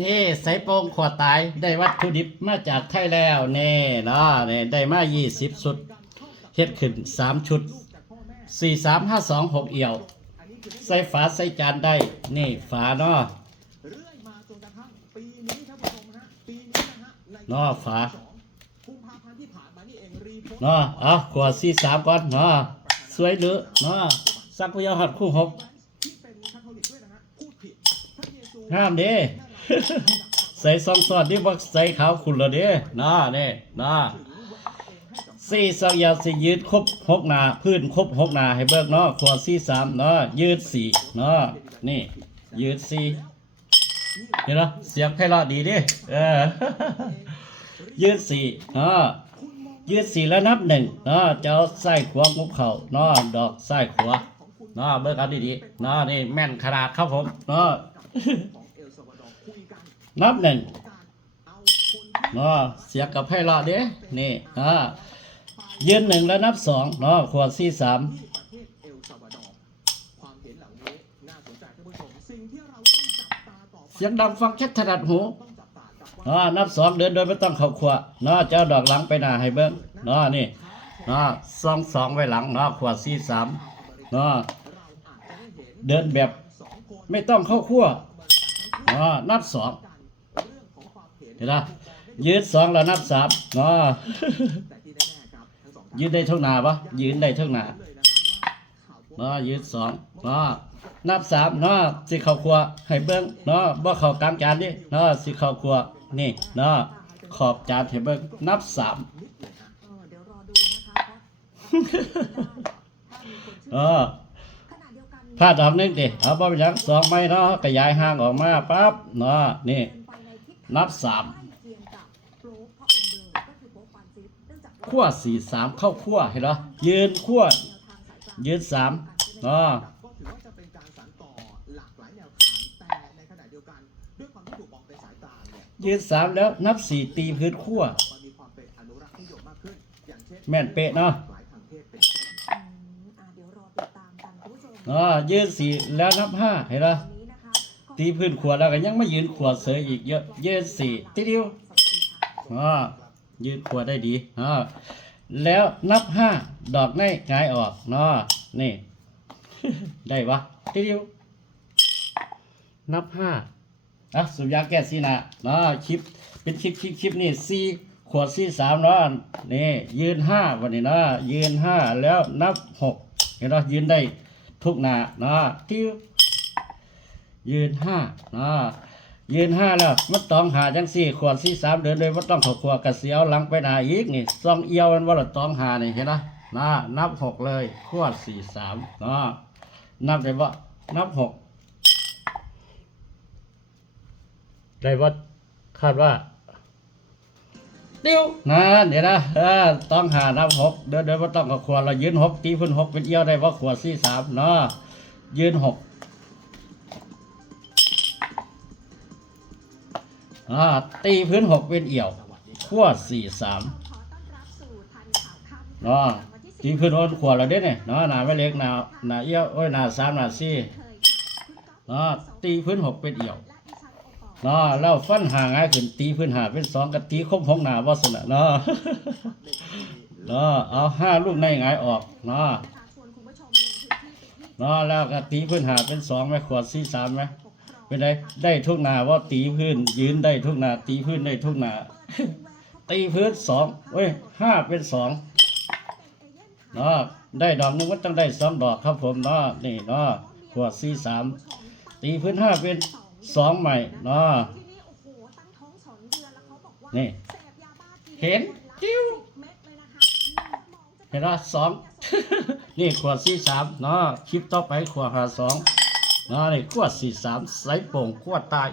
นี่ใส่โป่งขวดตายได้วัตถุดิบมาจากไทยแล้วนี่เนาะนี่ได้มา20ชุดเฮ็ดขึ้น3ชุด4 3 5 2 6เอี่ยวใส่ฝาใส่จานได้นี่ฝาเนาะเนาะฝาเนาะเอาขวด43ก่อนเนาะสวยหรือเนาะสักพยาหัดคู่6งามเด้ ใส่ซองสอดที่บักใส่ขาวขุ่นละเด้น่าเนี่ยน่า4 2 อยางสิยืดครบ6 หน้าพื้นครบ6 หน้าให้เบิกเนาะขวด43เนาะยืด4เนาะนี่ยืด4เห็นเนาะเสียงไพเราะดีดิยืด4เนาะยืด4แล้วนับ1เนาะเจ้าใส่ขวางุบเข่าเนาะดอกใส่ขวาเนาะเบิกกันดีๆเนาะนี่แม่นขนาดครับผมเนาะนับ1เนาะเสียกับไพเราะเด้นี่ยืน1แล้วนับ2เนาะขวด43เสียงดังฟังชัดถนัดหูนับ2เดินโดยไม่ต้องเข้าขวดเนาะเจ้าดอกหลังไปหน้าให้เบิ่งเนาะนี่2 ไว้หลังเนาะขวด43เนาะเดินแบบไม่ต้องเข้าขั้วนับ2เห็นไหมยืด2แล้วนับ3เนาะยืดได้เท่าหน้าปะยืนได้เท่าหน้ายืด2นับ3สิเข้าครัวให้เบิ้งบ่เข้ากลางจานดิสิเข้าครัวนี่ขอบจานให้เบิ้งนับ3พลาดดอกนึงดิเอาบ่เป็นหยัง2ไม้ขยายห่างออกมาปั๊บนี่นับ3ขั้ว43เข้าขั้วเห็นเหรอยืนขั้วยืน3ยืน3แล้วนับ4ตีพื้นขั้วแม่นเป๊ะเนาะยืน4แล้วนับ5เห็นเหรอตีพื้นขวดแล้วก็ยังไม่ยืนขวดเสยอีกเยอะยืน4ทีเดียวยืนขวดได้ดีแล้วนับ5ดอกในหงายออกนี่ ได้ปะทีเดียวนับ5สุญญาแก้สีหน้าคลิปเป็นคลิปนี่4ขวด43นี่ยืน5วันนี้ยืน5แล้วนับ6เห็นไหมยืนได้ทุกหน้าที่ยืน5ยืน5แล้วมันต้องหาจัง4ขวด43เดินเลยมันต้องเข้าขวดกระเสียวหลังไปหน้าอีกนี่ซ่องเอียวมันว่าละต้องหานี่เห็นไหมนับ6เลยขวด43นับได้บ่นับ6ได้บ่คาดว่าเดี๋ยวเดี๋ยวต้องหานับ6เดินมันต้องเข้าขวดเรายืน6ตีพื้น6เป็นเอียวได้บ่ขวด43ยืน6ตีพื้น6เป็นเอี่ยวขั้ว43ตีพื้น6ขวดเราเด้เนี่ยหนาไม่เล็กหนาเอี่ยวหนา3หนา4ตีพื้น6เป็นเอี่ยวแล้วฟันหาง่ายขึ้นตีพื้นหาเป็น2กับตีครบ6หนาวัสนะเอา5ลูกในหงายออกแล้วก็ตีพื้นหาเป็น2ไหมขวด43ไหมเป็นไรได้ทุกหนาว่าตีพื้นยืนได้ทุกหนาตีพื้นได้ทุกหนาตีพื้น5เป็น2ได้ดอกนึงมันต้องได้2ดอกครับผมนี่ขวด43ตีพื้น5เป็น2ใหม่นี่เห็นจิ้วเห็น2นี่ขวด43คลิปต่อไปขวด52นี่ขวด43ใส่โป่งขวดตาย